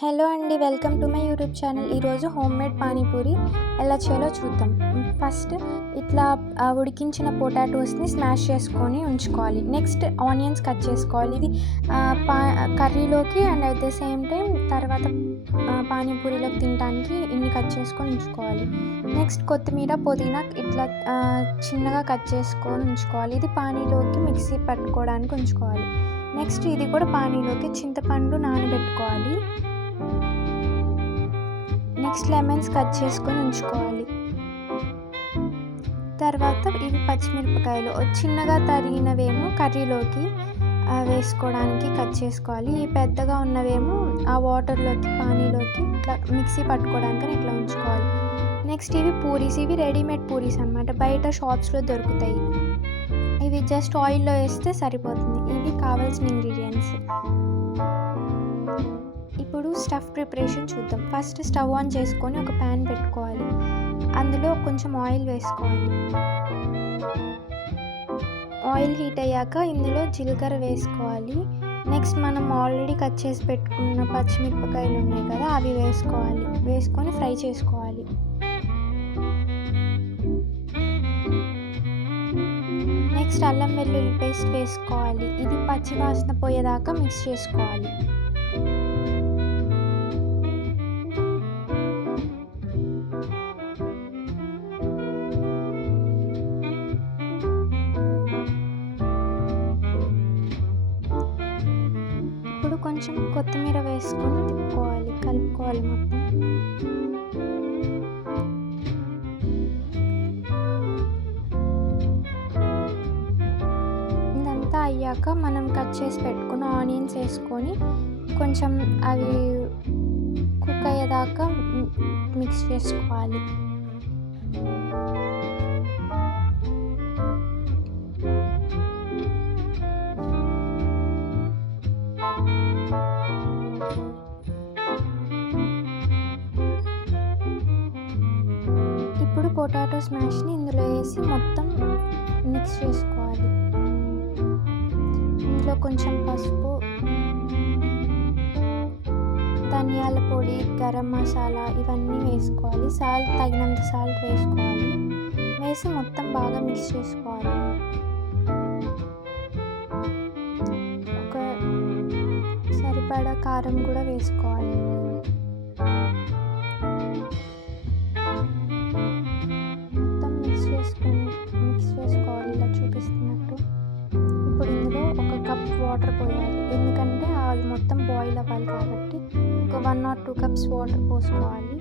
Hello అండి. Welcome to my YouTube channel. ఈరోజు homemade panipuri ఎలా చేయాలో చూద్దాం. ఫస్ట్ ఇట్లా ఉడికించిన పొటాటోస్ని స్మాష్ చేసుకొని ఉంచుకోవాలి. నెక్స్ట్ ఆనియన్స్ కట్ చేసుకోవాలి. ఇది కర్రీలోకి and at the same time తర్వాత పానీపూరిలోకి తినడానికి ఇన్ని కట్ చేసుకొని ఉంచుకోవాలి. నెక్స్ట్ కొత్తిమీర, పుదీనా ఇట్లా చిన్నగా కట్ చేసుకొని ఉంచుకోవాలి. ఇది పానీలోకి మిక్సీ పట్టుకోవడానికి ఉంచుకోవాలి. నెక్స్ట్ ఇది కూడా పానీలోకి చింతపండు నానబెట్టుకోవాలి. నెక్స్ట్ లెమన్స్ కట్ చేసుకొని ఉంచుకోవాలి. తర్వాత ఇవి పచ్చిమిరపకాయలు చిన్నగా తరిగినవేమో కర్రీలోకి వేసుకోవడానికి కట్ చేసుకోవాలి. ఈ పెద్దగా ఉన్నవేమో ఆ వాటర్లోకి పానీలోకి ఇట్లా మిక్సీ పట్టుకోవడానికి ఇట్లా ఉంచుకోవాలి. నెక్స్ట్ ఇవి పూరీస్, ఇవి రెడీమేడ్ పూరీస్ అన్నమాట. బయట షాప్స్లో దొరుకుతాయి. ఇవి జస్ట్ ఆయిల్లో వేస్తే సరిపోతుంది. ఇవి కావాల్సిన ఇంగ్రీడియంట్స్. ఇప్పుడు స్టఫ్ ప్రిపరేషన్ చూద్దాం. ఫస్ట్ స్టవ్ ఆన్ చేసుకొని ఒక ప్యాన్ పెట్టుకోవాలి. అందులో కొంచెం ఆయిల్ వేసుకోవాలి. ఆయిల్ హీట్ అయ్యాక ఇందులో జీలకర్ర వేసుకోవాలి. నెక్స్ట్ మనం ఆల్రెడీ కట్ చేసి పెట్టుకున్న పచ్చిమిరపకాయలు ఉన్నాయి కదా, అవి వేసుకోవాలి. వేసుకొని ఫ్రై చేసుకోవాలి. నెక్స్ట్ అల్లం వెల్లుల్లి పేస్ట్ వేసుకోవాలి. ఇది పచ్చి వాసన పోయేదాకా మిక్స్ చేసుకోవాలి. ఇప్పుడు కొంచెం కొత్తిమీర వేసుకొని తిప్పుకోవాలి, కలుపుకోవాలి మొత్తం. ఇదంతా అయ్యాక మనం కట్ చేసి పెట్టుకున్న ఆనియన్స్ వేసుకొని కొంచెం అవి కుక్ అయ్యేదాకా మిక్స్ చేసుకోవాలి. ఇప్పుడు పొటాటో స్మాష్ని ఇందులో వేసి మొత్తం మిక్స్ చేసుకోవాలి. ఇందులో కొంచెం పసుపు, ధనియాల పొడి, గరం మసాలా ఇవన్నీ వేసుకోవాలి. సాల్ట్ తగినంత సాల్ట్ వేసుకోవాలి. వేసి మొత్తం బాగా మిక్స్ చేసుకోవాలి. ఒక సరిపడా కారం కూడా వేసుకోవాలి. మిక్స్ చేసుకోవాలి ఇలా చూపిస్తున్నట్టు. ఇప్పుడు ఇందులో ఒక కప్ వాటర్ పోయాలి. ఎందుకంటే అది మొత్తం బాయిల్ అవ్వాలి కాబట్టి ఒక 1 or 2 cups వాటర్ పోసుకోవాలి.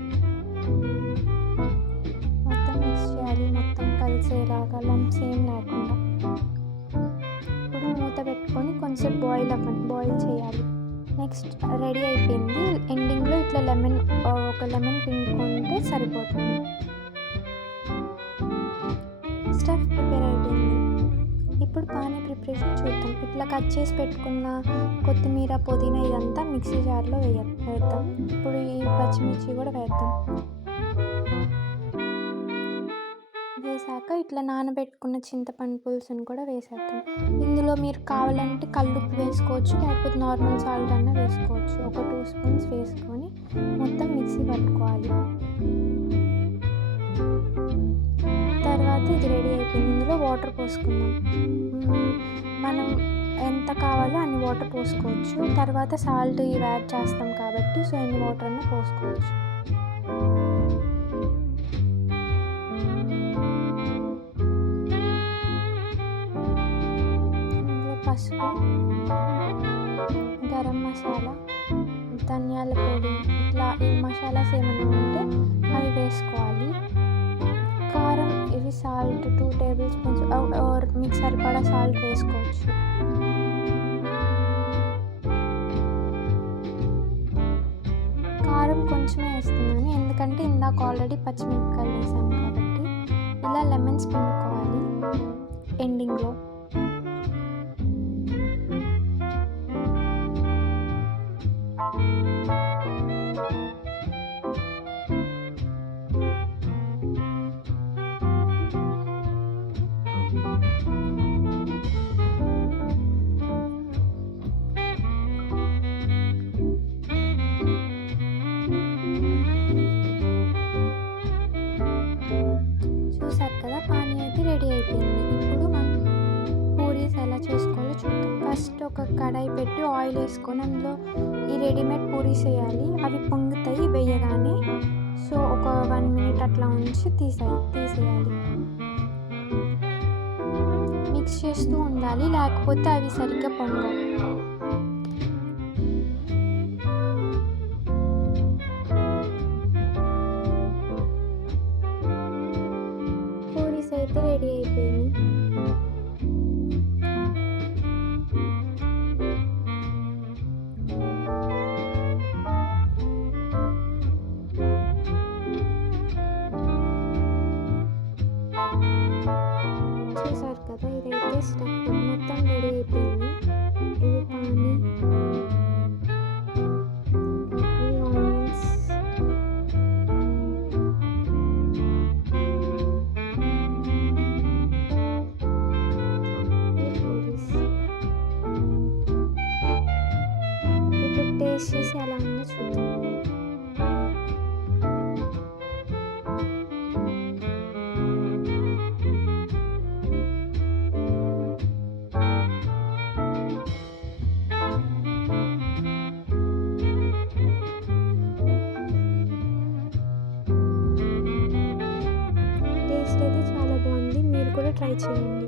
మొత్తం మిక్స్ చేయాలి, మొత్తం కలిసేలాగా, లంప్స్ ఏం లేకుండా. ఇప్పుడు మూత పెట్టుకొని కొంచెం బాయిల్ చేయాలి. నెక్స్ట్ రెడీ అయిపోయింది. ఎండింగ్లో ఇట్లా ఒక లెమన్ పిండుకుంటే సరిపోతుంది. స్టఫ్ ప్రిపేర్ అయిపోయింది. ఇప్పుడు పానీ ప్రిపరేషన్ చూద్దాం. ఇట్లా కట్ చేసి పెట్టుకున్న కొత్తిమీర, పుదీనా ఇదంతా మిక్సీ జార్లో వేద్దాం. ఇప్పుడు ఈ పచ్చిమిర్చి కూడా వేద్దాం. వేసాక ఇట్లా నానబెట్టుకున్న చింతపండు పులుసుని కూడా వేసేద్దాం. ఇందులో మీరు కావాలంటే కల్లుప్పు వేసుకోవచ్చు, లేకపోతే నార్మల్ సాల్ట్ అన్న వేసుకోవచ్చు. ఒక 2 స్పూన్స్ వేసుకొని మొత్తం మిక్సీ పట్టుకోవాలి. తర్వాత ఇది రెడీ అయిపోయింది. ఇందులో వాటర్ పోసుకుందాం. మనం ఎంత కావాలో అన్ని వాటర్ పోసుకోవచ్చు. తర్వాత సాల్ట్ ఇవి యాడ్ చేస్తాం కాబట్టి సో ఎన్ని వాటర్ అన్నా పోసుకోవచ్చు. ఇందులో పసుపు, గరం మసాలా, ధనియాల పొడి ఇట్లా ఈ మసాలాస్ ఏమైనా ఉంటే అవి వేసుకోవాలి. కారం ఇవి సాల్ట్ 2 టేబుల్ స్పూన్స్ ఆర్ మీకు సరిపడా సాల్ట్ వేసుకోవచ్చు. కారం కొంచెమే వేస్తున్నాను ఎందుకంటే ఇందాక ఆల్రెడీ పచ్చిమిరపకాయలు వేసాను కాబట్టి. ఇలా లెమన్స్ పిండుకోవాలి ఎండింగ్లో. కడాయి పెట్టి ఆయిల్ వేసుకొని అందులో ఈ రెడీమేడ్ పూరీస్ వేయాలి. అవి పొంగుతాయి వేయగానే. సో ఒక 1 మినిట్ అట్లా ఉంచి తీసేయాలి. మిక్స్ చేస్తూ ఉండాలి, లేకపోతే అవి సరిగ్గా పొంగవు. పూరీస్ అయితే రెడీ అయిపోయినాయి. చూసారు కదా, ఇదైతే స్టఫ్ మొత్తం రెడీ అయిపోయింది. ఇది పానీ, ఈ ఆనియన్స్, ఈ పూరీస్. ఇప్పుడు టేస్ట్ చేసి ఎలా ఉందో చూద్దాం. టేస్ట్ అయితే చాలా బాగుంది. మీరు కూడా ట్రై చేయండి.